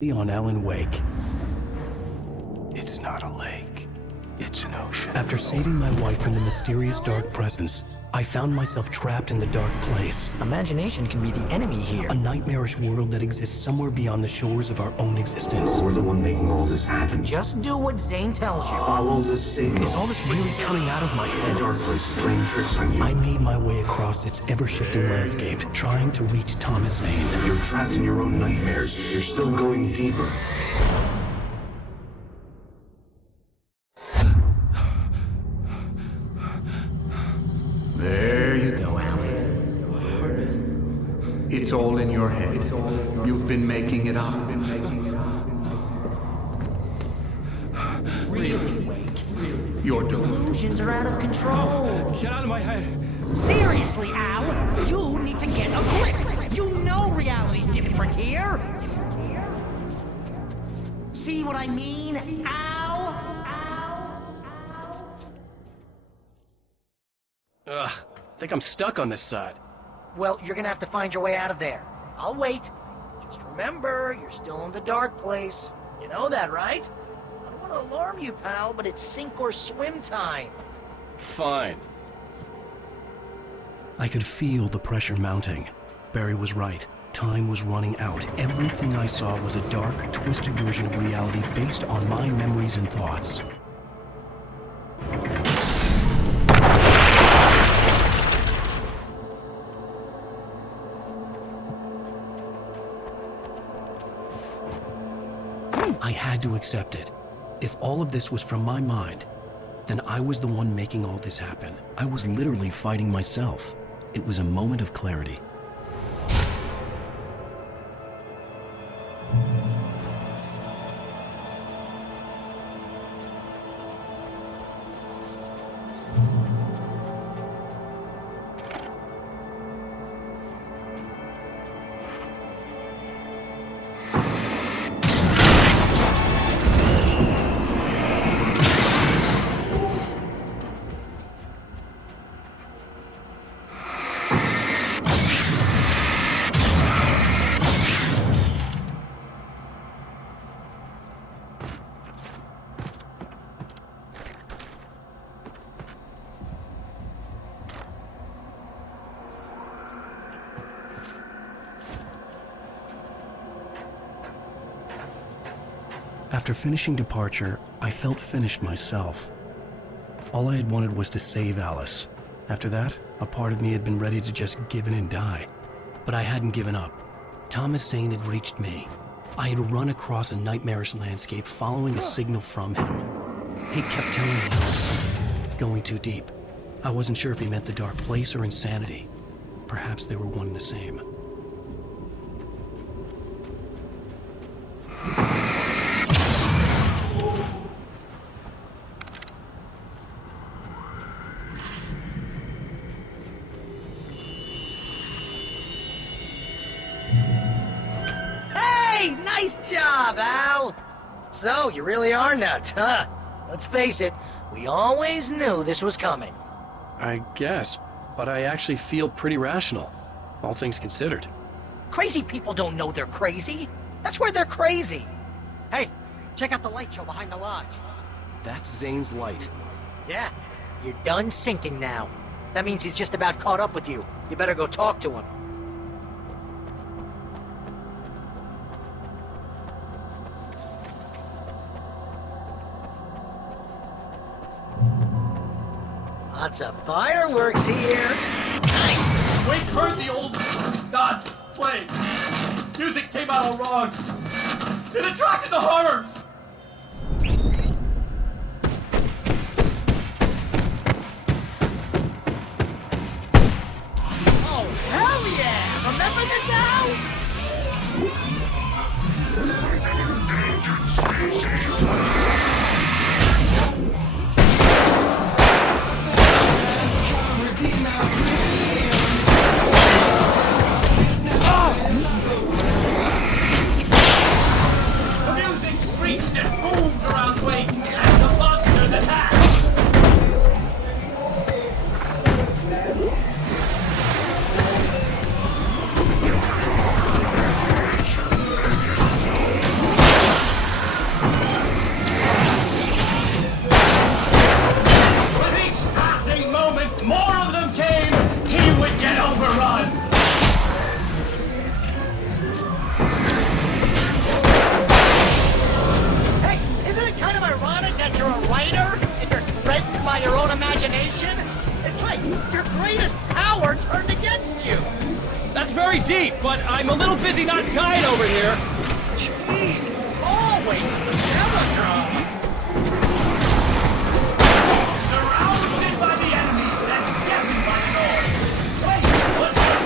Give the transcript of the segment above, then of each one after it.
on Alan Wake. It's not a lake. It's an ocean. After saving my wife from the mysterious dark presence, I found myself trapped in the dark place. Imagination can be the enemy here. A nightmarish world that exists somewhere beyond the shores of our own existence. We're the one making all this happen. Just do what Zane tells you. Follow the signal. Is all this really coming out of my The head? dark place is playing tricks on you. I made my way across its ever-shifting landscape, trying to reach Thomas Zane. You're trapped in your own nightmares. You're still going deeper. There you go. Go, Alan. It's all in your head. You've been making it up. Really, Wake. Your delusion. Delusions are out of control. Get out of my head. Seriously, Al, you need to get a grip. You know reality's different here. See what I mean, Al? Ugh, I think I'm stuck on this side. Well, you're gonna have to find your way out of there. I'll wait. Just remember, you're still in the dark place. You know that, right? I don't want to alarm you, pal, but it's sink or swim time. Fine. I could feel the pressure mounting. Barry was right. Time was running out. Everything I saw was a dark, twisted version of reality based on my memories and thoughts. I had to accept it. If all of this was from my mind, then I was the one making all this happen. I was literally fighting myself. It was a moment of clarity. After finishing Departure, I felt finished myself. All I had wanted was to save Alice. After that, a part of me had been ready to just give in and die. But I hadn't given up. Thomas Zane had reached me. I had run across a nightmarish landscape following a signal from him. He kept telling me I was going too deep. I wasn't sure if he meant the dark place or insanity. Perhaps they were one and the same. Hey, nice job, Al! So, you really are nuts, huh? Let's face it, we always knew this was coming. I guess, but I actually feel pretty rational, all things considered. Crazy people don't know they're crazy. That's where they're crazy. Hey, check out the light show behind the lodge. That's Zane's light. Yeah, you're done sinking now. That means he's just about caught up with you. You better go talk to him. Lots of fireworks here. Nice. Wake heard the old gods play. Music came out all wrong. It attracted the horrors. Oh, hell yeah! Remember this, Al? The music screeched and boomed around Wake as the monsters attacked. imagination? It's like your greatest power turned against you. That's very deep, but I'm a little busy not dying over here. Jeez, always the melodrama. Surrounded by the enemies and deafened by the noise. Wait, what's that?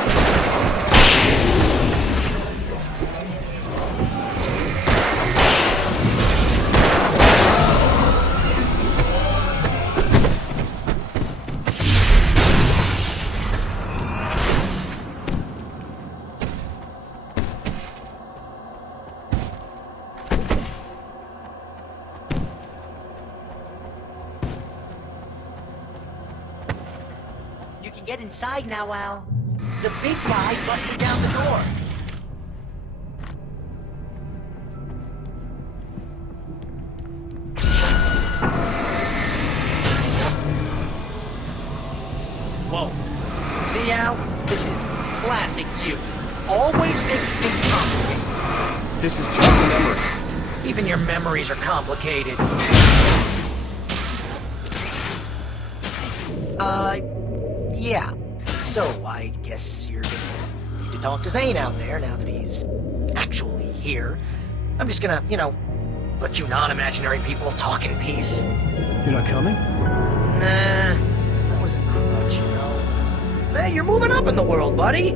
You can get inside now, Al. The big guy busted down the door. Whoa. See, Al? This is classic you. Always making things complicated. This is just a memory. Even your memories are complicated. Yeah. So, I guess you're gonna need to talk to Zane out there now that he's actually here. I'm just gonna, let you non-imaginary people talk in peace. You're not coming? Nah, that was a crutch, Hey, you're moving up in the world, buddy.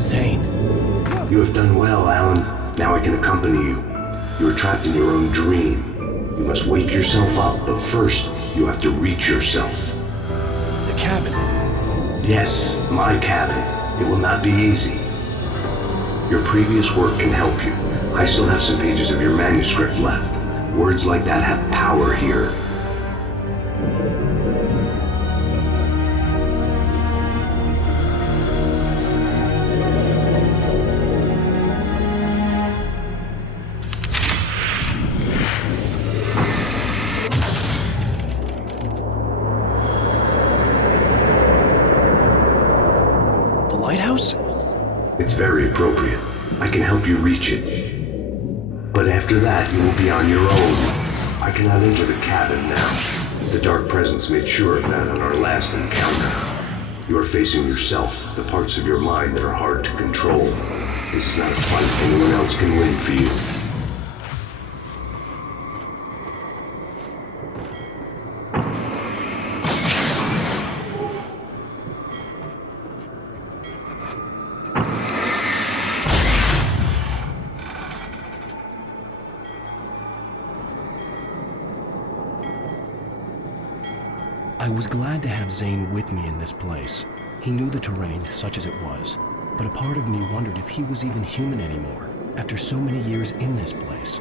Zane. You have done well, Alan. Now I can accompany you. You are trapped in your own dream. You must wake yourself up, but first, you have to reach yourself. The cabin. Yes, my cabin. It will not be easy. Your previous work can help you. I still have some pages of your manuscript left. Words like that have power here. Lighthouse? It's very appropriate. I can help you reach it. But after that, you will be on your own. I cannot enter the cabin now. The Dark Presence made sure of that on our last encounter. You are facing yourself, the parts of your mind that are hard to control. This is not a fight anyone else can win for you. I was glad to have Zane with me in this place. He knew the terrain, such as it was, but a part of me wondered if he was even human anymore, after so many years in this place.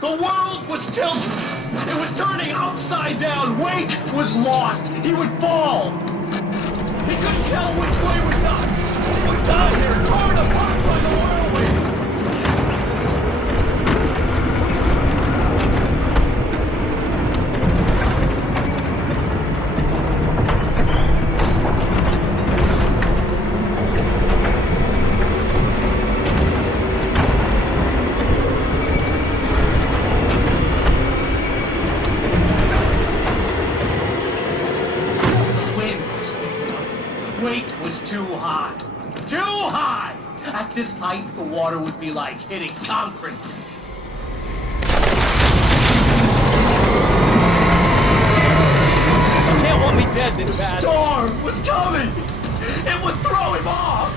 The world was tilted. It was turning upside down. Wake was lost. He would fall. He couldn't tell which way was up. He would die here, torn apart by the whirlwind. Weight was too high. Too high! At this height, the water would be like hitting concrete. You can't want me dead this The bad. storm was coming! It would throw him off!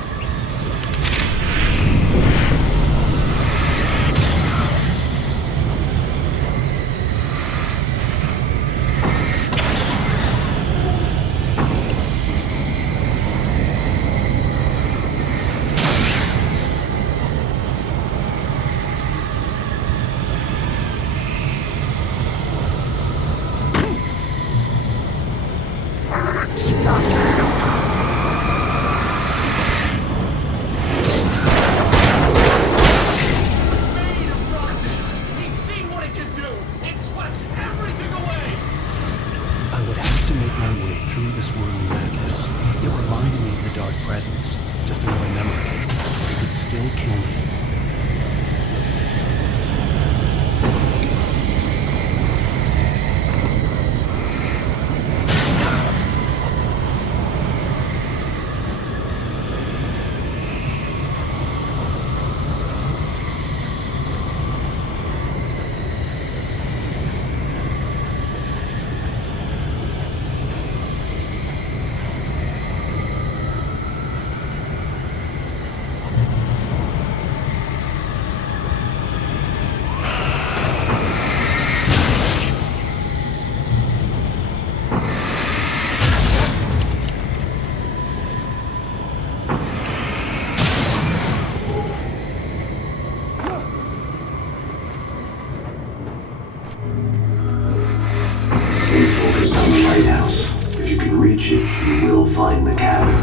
find the cabin.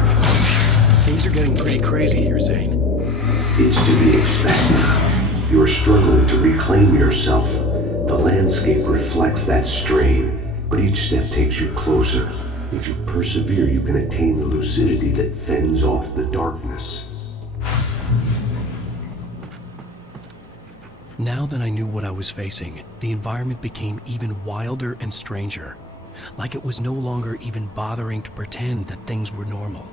Things are getting pretty crazy here, Zane. It's to be expected. You're struggling to reclaim yourself. The landscape reflects that strain, but each step takes you closer. If you persevere, you can attain the lucidity that fends off the darkness. Now that I knew what I was facing, the environment became even wilder and stranger. Like it was no longer even bothering to pretend that things were normal.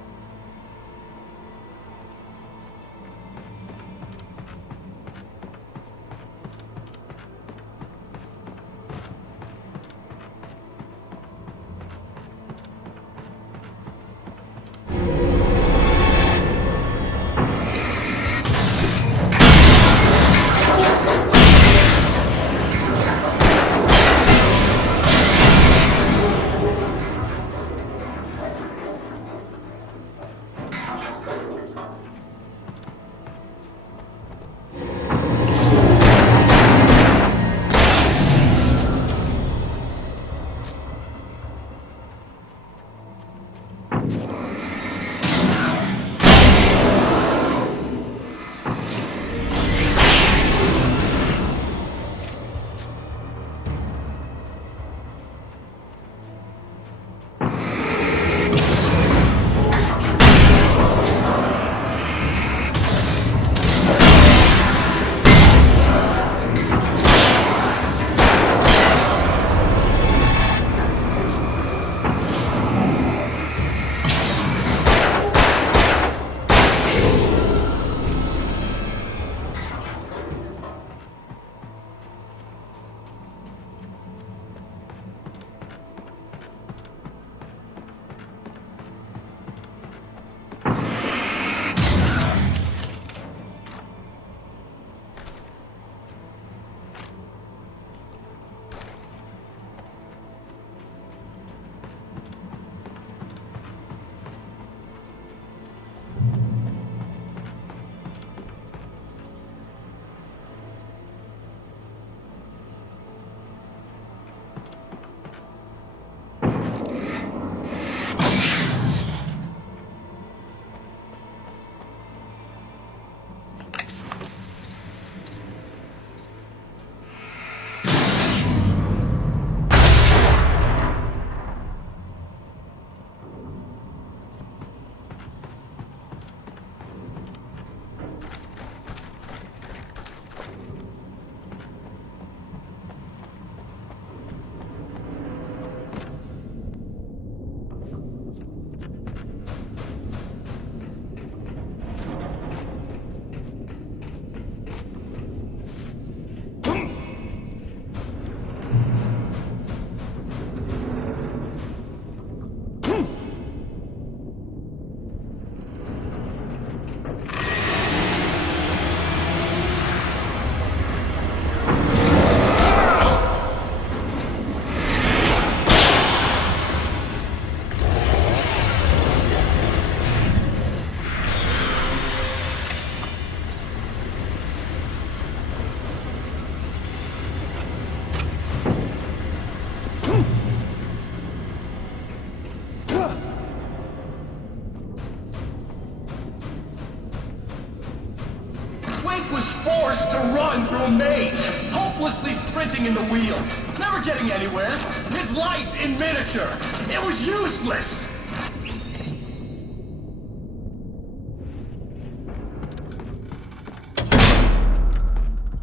Forced to run through a maze, hopelessly sprinting in the wheel, never getting anywhere. His life in miniature. It was useless.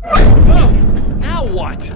Oh, now what?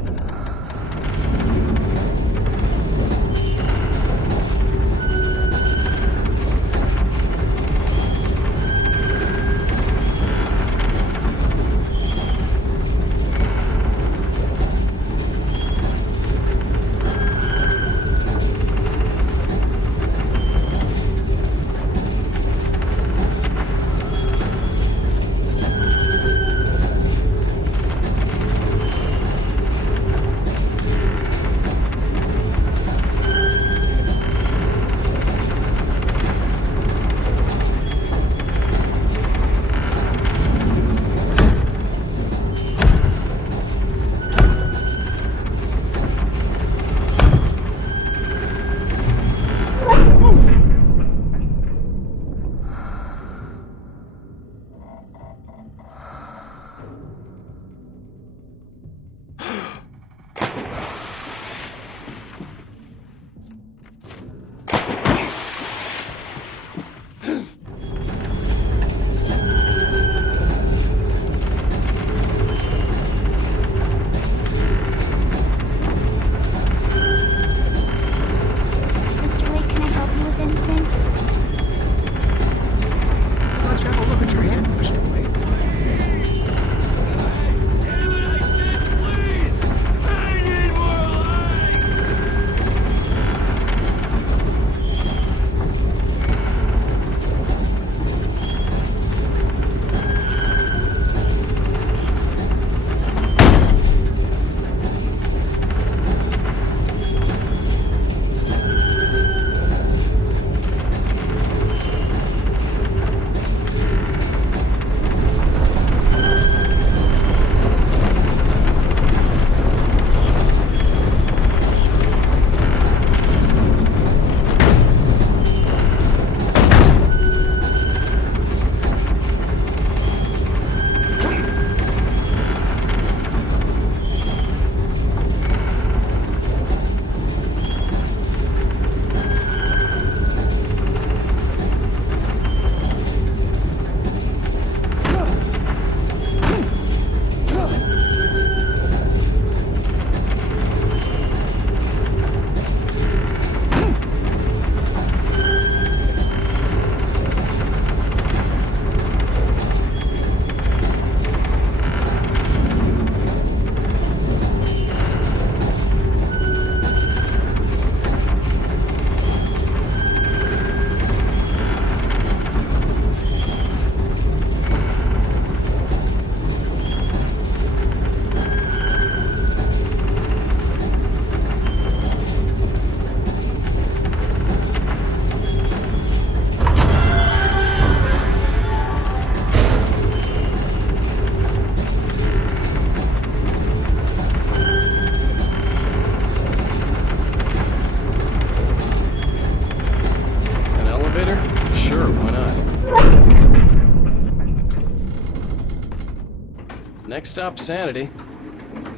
Next stop, Sanity.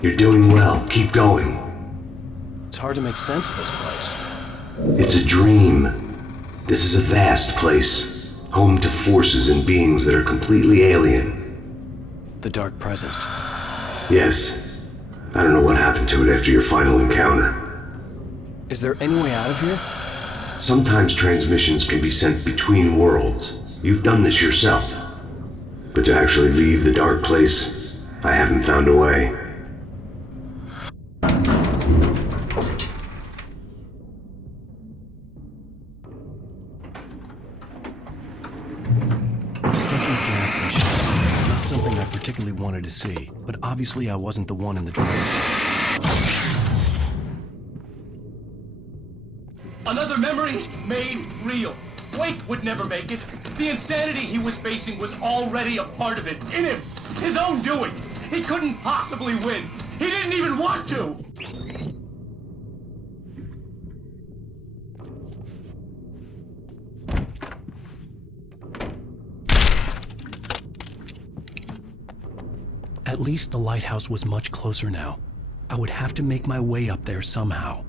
You're doing well. Keep going. It's hard to make sense of this place. It's a dream. This is a vast place, home to forces and beings that are completely alien. The Dark Presence. Yes. I don't know what happened to it after your final encounter. Is there any way out of here? Sometimes transmissions can be sent between worlds. You've done this yourself. But to actually leave the dark place, I haven't found a way. Stucky's gas station. Not something I particularly wanted to see, but obviously I wasn't the one in the driver's seat. Another memory made real. Wake would never make it. The insanity he was facing was already a part of it, in him, his own doing. He couldn't possibly win. He didn't even want to. At least the lighthouse was much closer now. I would have to make my way up there somehow.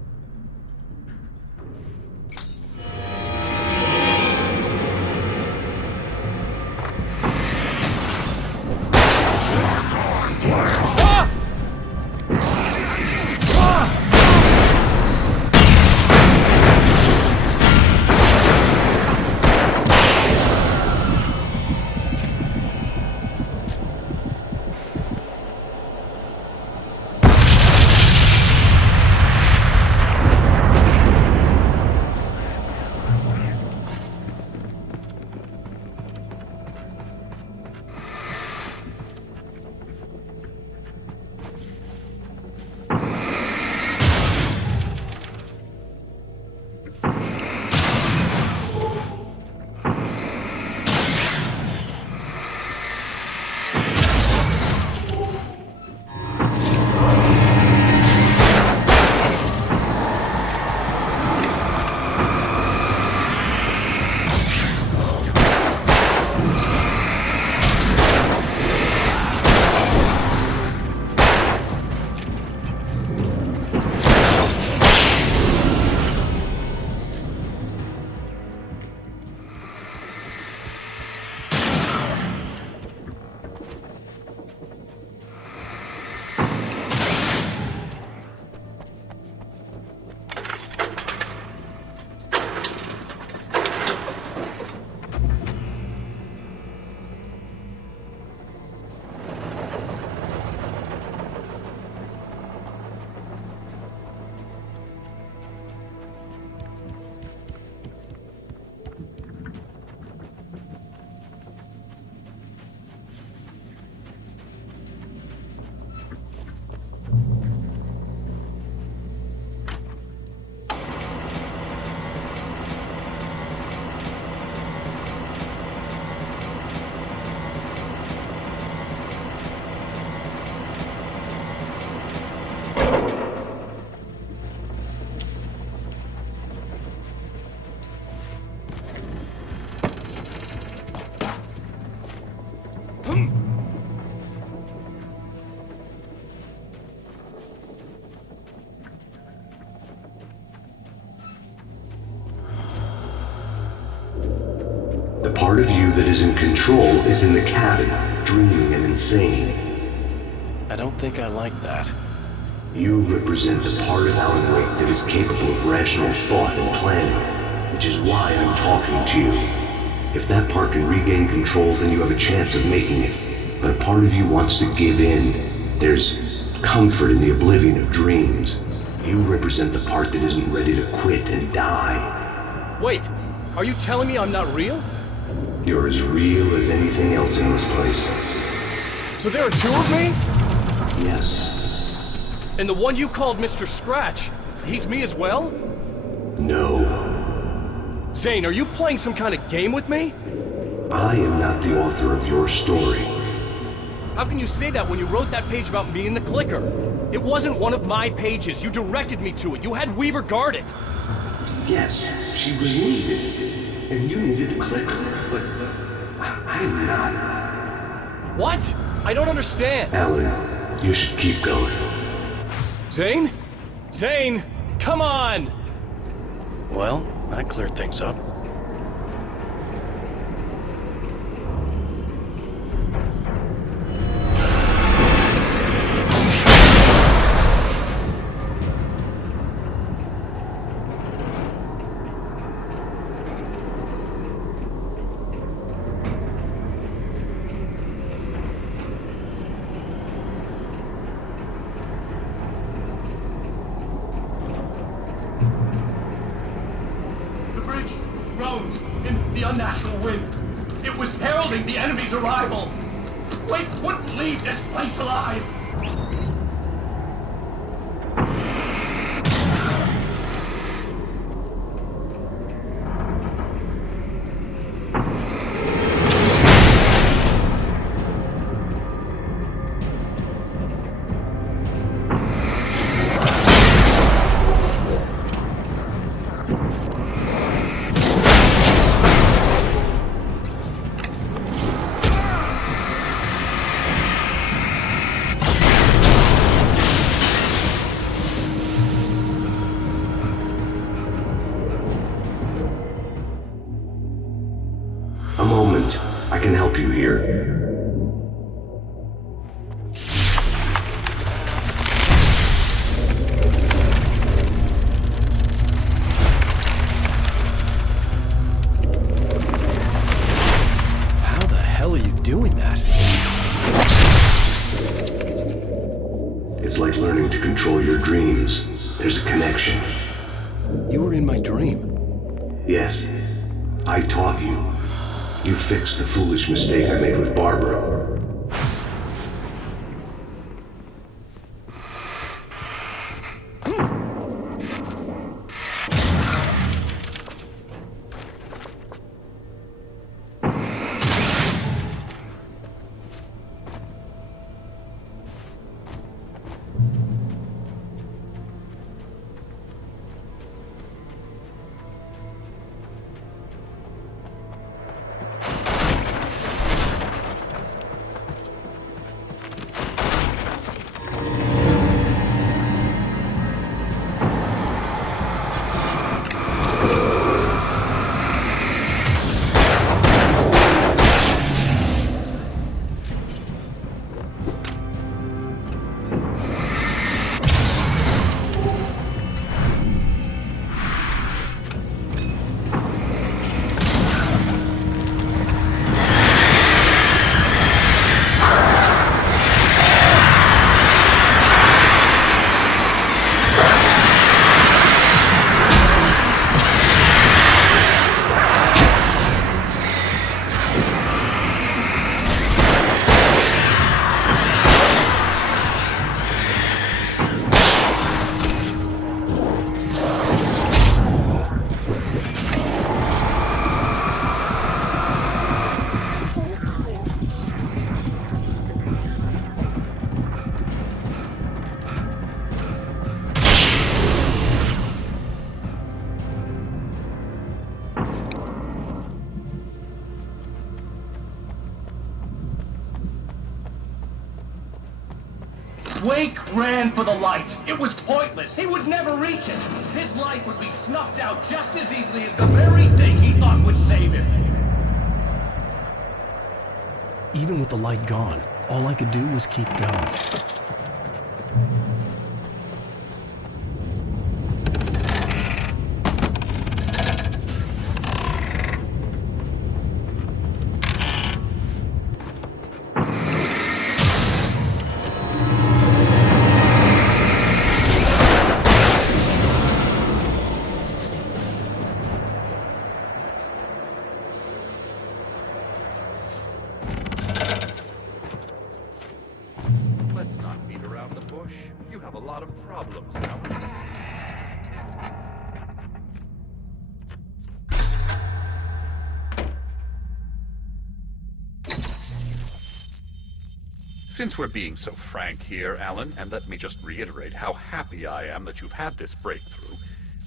The part of you that is in control is in the cabin, dreaming and insane. I don't think I like that. You represent the part of Alan Wake that is capable of rational thought and planning, which is why I'm talking to you. If that part can regain control, then you have a chance of making it. But a part of you wants to give in. There's comfort in the oblivion of dreams. You represent the part that isn't ready to quit and die. Wait, are you telling me I'm not real? You're as real as anything else in this place. So there are two of me? Yes. And the one you called Mr. Scratch, he's me as well? No. Zane, are you playing some kind of game with me? I am not the author of your story. How can you say that when you wrote that page about me and the clicker? It wasn't one of my pages. You directed me to it. You had Weaver guard it. Yes, she was needed, and you needed the clicker, but I'm not. What? I don't understand. Alan, you should keep going. Zane? Zane! Come on! Well, that cleared things up. The bridge groaned in the unnatural wind. It was heralding the enemy's arrival. Wake wouldn't leave this place alive. A moment. I can help you here. How the hell are you doing that? It's like learning to control your dreams. There's a connection. You were in my dream. Yes, I taught you. You fixed the foolish mistake I made with Barbara. Wake ran for the light. It was pointless. He would never reach it. His life would be snuffed out just as easily as the very thing he thought would save him. Even with the light gone, all I could do was keep going. Let's not beat around the bush. You have a lot of problems now. Since we're being so frank here, Alan, and let me just reiterate how happy I am that you've had this breakthrough,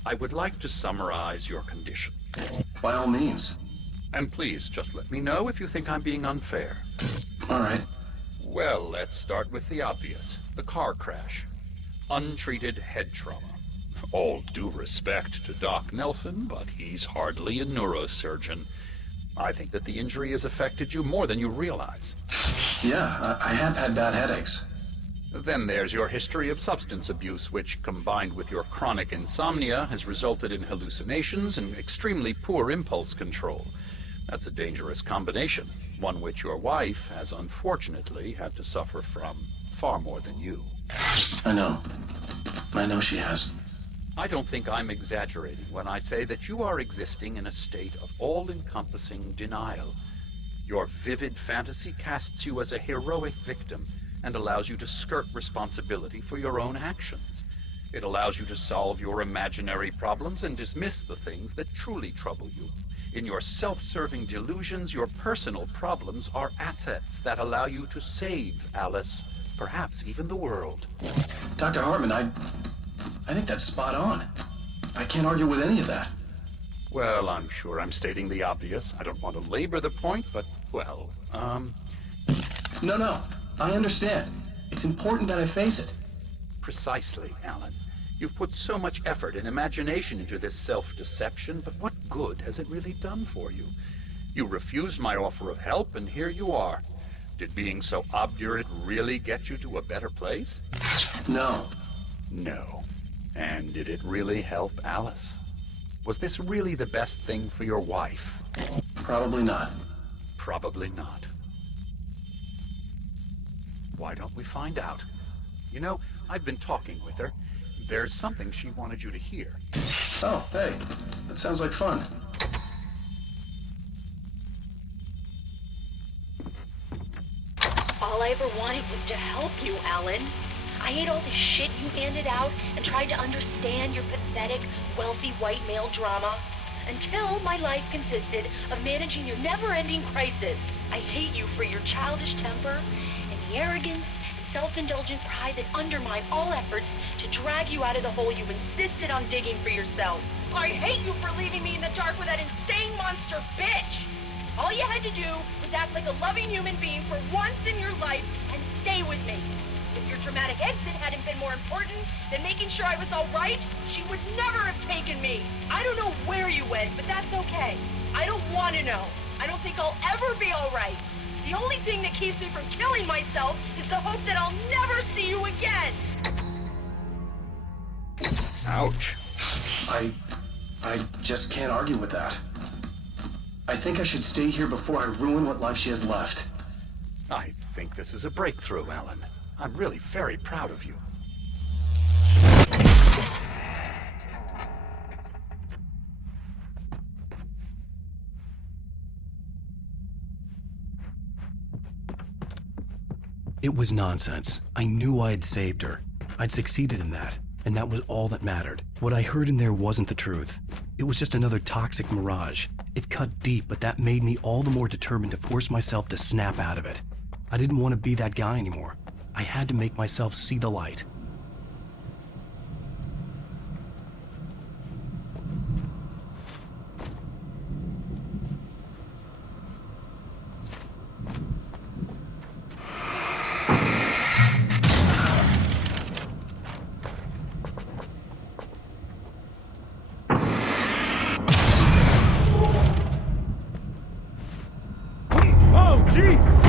I would like to summarize your condition. By all means. And please, just let me know if you think I'm being unfair. All right. Well, let's start with the obvious. The car crash. Untreated head trauma. All due respect to Doc Nelson, but he's hardly a neurosurgeon. I think that the injury has affected you more than you realize. Yeah, I have had bad headaches. Then there's your history of substance abuse, which, combined with your chronic insomnia, has resulted in hallucinations and extremely poor impulse control. That's a dangerous combination, one which your wife has unfortunately had to suffer from far more than you. I know she has. I don't think I'm exaggerating when I say that you are existing in a state of all-encompassing denial. Your vivid fantasy casts you as a heroic victim and allows you to skirt responsibility for your own actions. It allows you to solve your imaginary problems and dismiss the things that truly trouble you. In your self-serving delusions, your personal problems are assets that allow you to save Alice, perhaps even the world. Dr. Hartman, I think that's spot on. I can't argue with any of that. Well, I'm sure I'm stating the obvious. I don't want to labor the point, but, well, No, I understand. It's important that I face it. Precisely, Alan. You've put so much effort and imagination into this self-deception, but what good has it really done for you? You refused my offer of help, and here you are. Did being so obdurate really get you to a better place? No. No. And did it really help Alice? Was this really the best thing for your wife? Probably not. Probably not. Why don't we find out? You know, I've been talking with her. There's something she wanted you to hear. Oh, hey. That sounds like fun. All I ever wanted was to help you, Alan. I ate all the shit you handed out and tried to understand your pathetic, wealthy white male drama until my life consisted of managing your never-ending crisis. I hate you for your childish temper and the arrogance and self-indulgent pride that undermine all efforts to drag you out of the hole you insisted on digging for yourself. I hate you for leaving me in the dark with that insane monster bitch! All you had to do was act like a loving human being for once in your life and stay with me. If your dramatic exit hadn't been more important than making sure I was all right, she would never have taken me. I don't know where you went, but that's okay. I don't want to know. I don't think I'll ever be all right. The only thing that keeps me from killing myself is the hope that I'll never see you again. Ouch. I just can't argue with that. I think I should stay here before I ruin what life she has left. I think this is a breakthrough, Alan. I'm really very proud of you. It was nonsense. I knew I had saved her. I'd succeeded in that, and that was all that mattered. What I heard in there wasn't the truth. It was just another toxic mirage. It cut deep, but that made me all the more determined to force myself to snap out of it. I didn't want to be that guy anymore. I had to make myself see the light. Oh, jeez!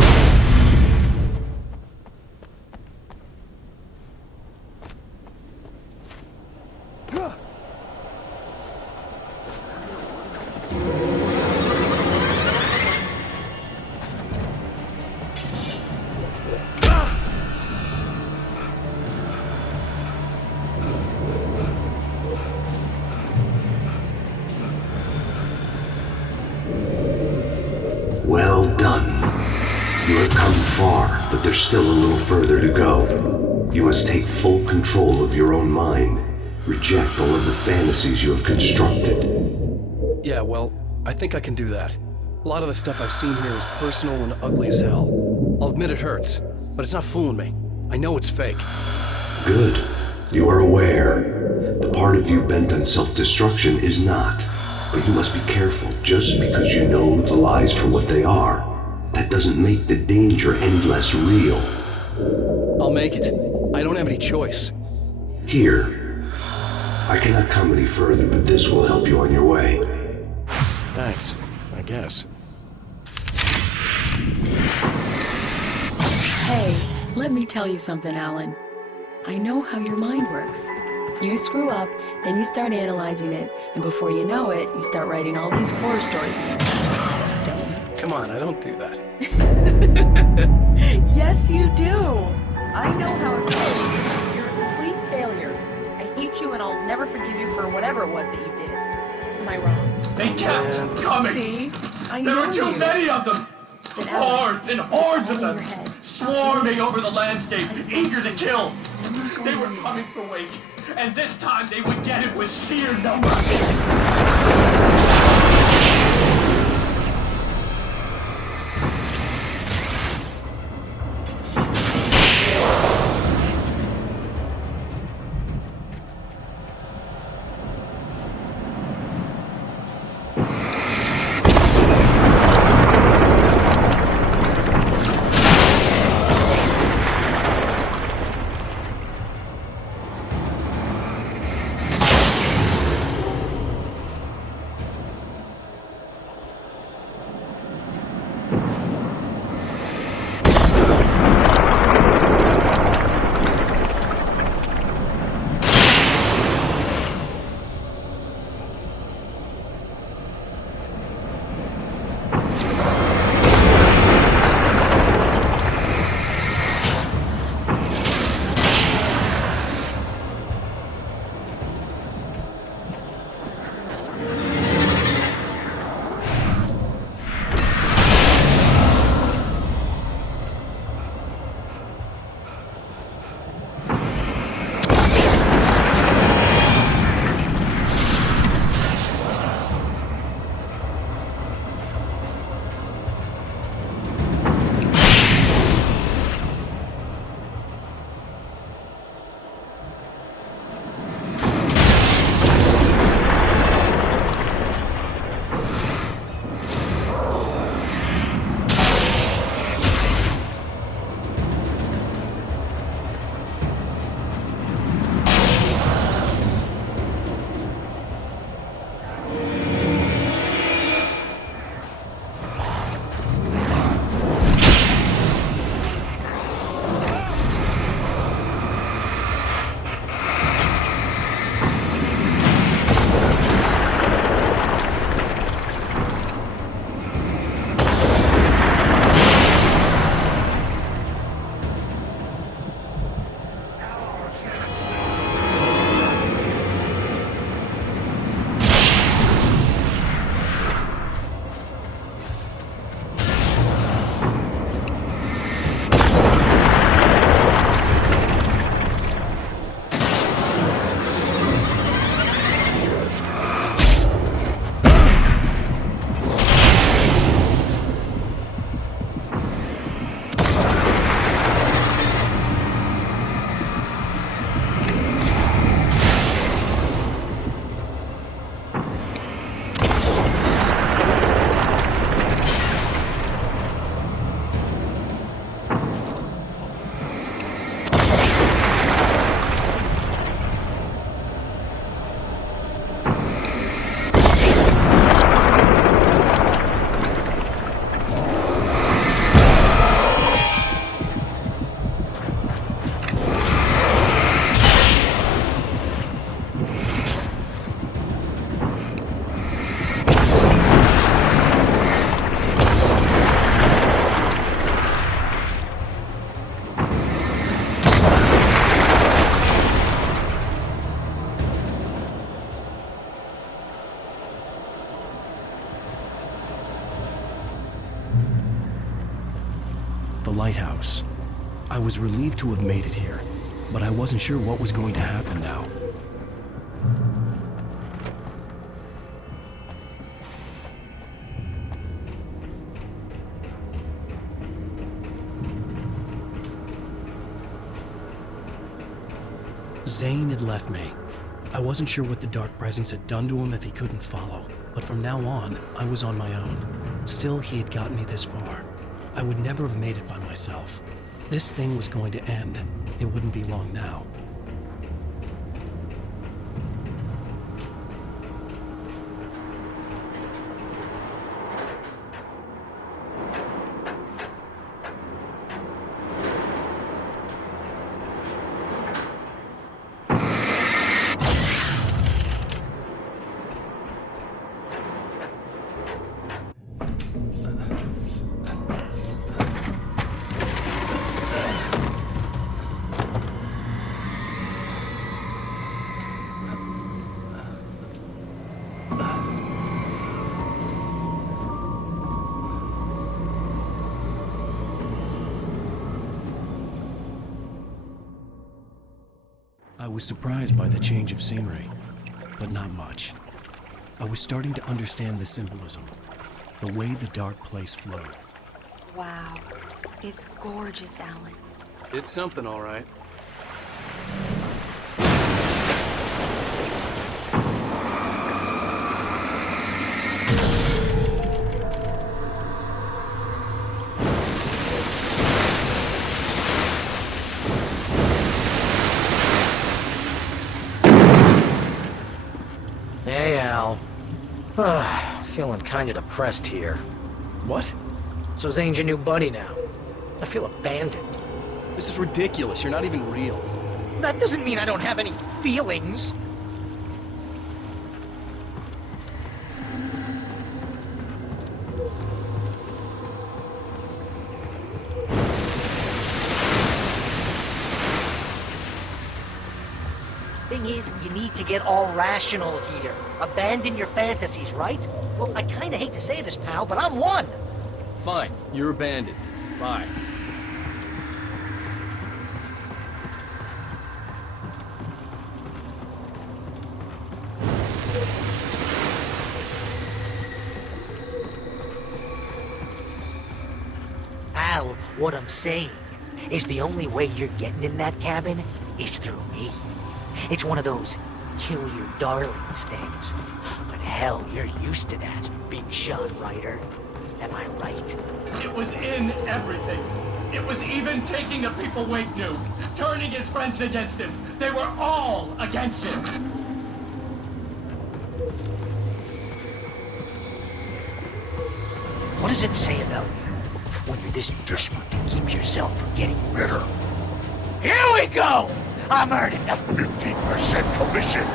Well done. You have come far, but there's still a little further to go. You must take full control of your own mind. Reject all of the fantasies you have constructed. Yeah, well, I think I can do that. A lot of the stuff I've seen here is personal and ugly as hell. I'll admit it hurts, but it's not fooling me. I know it's fake. Good. You are aware. The part of you bent on self-destruction is not. But you must be careful. Just because you know the lies for what they are, that doesn't make the danger any less real. I'll make it. I don't have any choice. Here. I cannot come any further, but this will help you on your way. Thanks, I guess. Hey, let me tell you something, Alan. I know how your mind works. You screw up, then you start analyzing it, and before you know it, you start writing all these horror stories in your head. Come on, I don't do that. Yes, you do. I know how it goes. You're a complete failure. I hate you, and I'll never forgive you for whatever it was that you did. Am I wrong? They kept coming. See? I There know were too you. many of them. Then, Alan, Hordes and hordes it's of all in them, your head. swarming over the landscape, eager to kill. I'm not going They were anywhere. coming for Wake, and this time they would get it with sheer numbers. The lighthouse. I was relieved to have made it here, but I wasn't sure what was going to happen now. Zane had left me. I wasn't sure what the Dark Presence had done to him if he couldn't follow, but from now on, I was on my own. Still, he had gotten me this far. I would never have made it by myself. This thing was going to end. It wouldn't be long now. I was surprised by the change of scenery, but not much. I was starting to understand the symbolism, the way the dark place flowed. Wow. It's gorgeous, Alan. It's something, all right. Hey, Al. Feeling kinda depressed here. What? So Zane's your new buddy now. I feel abandoned. This is ridiculous. You're not even real. That doesn't mean I don't have any feelings. Thing is, you need to get all rational here. Abandon your fantasies, right? Well, I kinda hate to say this, pal, but I'm one. Fine. You're abandoned. Bye. Al, what I'm saying is the only way you're getting in that cabin is through me. It's one of those kill your darlings things. But hell, you're used to that, big shot writer. Am I right? It was in everything. It was even taking the people Wake knew, turning his friends against him. They were all against him. What does it say about you when you're this desperate to keep yourself from getting better? Here we go! I'm earning a 15% commission.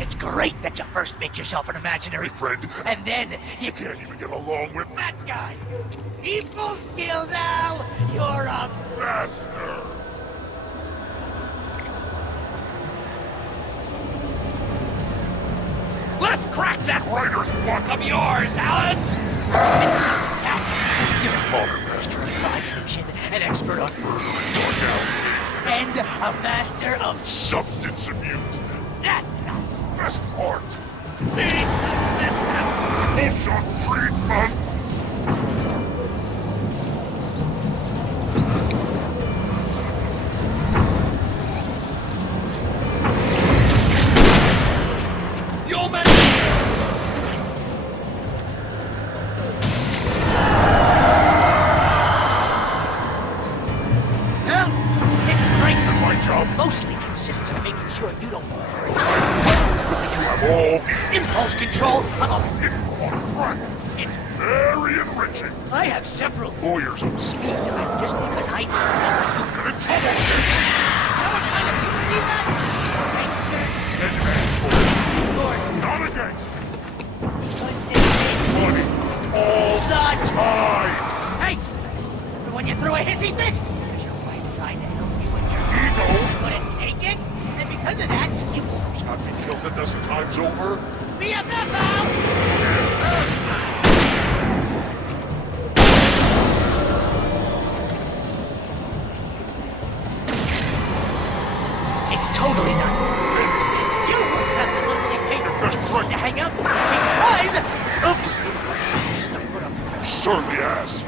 It's great that you first make yourself an imaginary friend, and then you can't even get along with that guy. People skills, Al! You're a master! Let's crack that writer's block of yours, Alan! You're a modern master of crime addiction, an expert on murder and a master of substance abuse. That's not the best part. The best part. Social treatment. You'll make mostly consists of making sure you don't move very fast. You have all the impulse control of a info. It's very enriching. I have several lawyers on speed dial just because I know get in trouble. How much kind of people do that? Gangsters. Or not a gangster. Because they make money all the time. Hey, when you throw a hissy fit, your wife trying to help you when you're ego couldn't take it, and because of that, you have been killed a dozen times over. BFF out! It's totally not. You have to literally pay your best friend to hang out because everything was used to put up. Certainly has.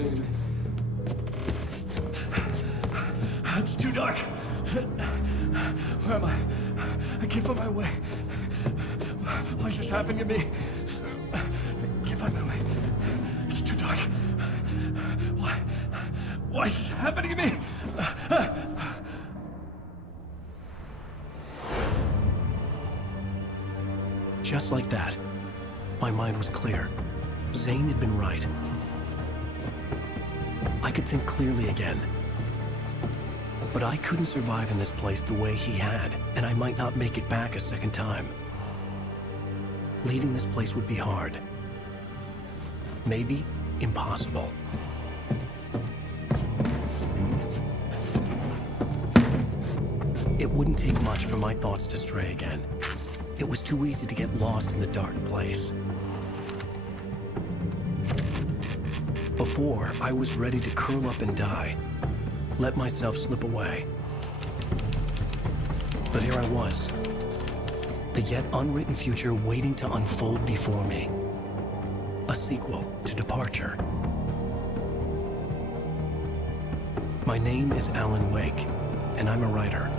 happening to me? It's too dark. Where am I? I can't find my way. Why is this happening to me? I can't find my way. It's too dark. Why is this happening to me? Just like that, my mind was clear. Zane had been right. I could think clearly again. But I couldn't survive in this place the way he had, and I might not make it back a second time. Leaving this place would be hard. Maybe impossible. It wouldn't take much for my thoughts to stray again. It was too easy to get lost in the dark place. Before, I was ready to curl up and die, let myself slip away. But here I was, the yet unwritten future waiting to unfold before me. A sequel to Departure. My name is Alan Wake, and I'm a writer.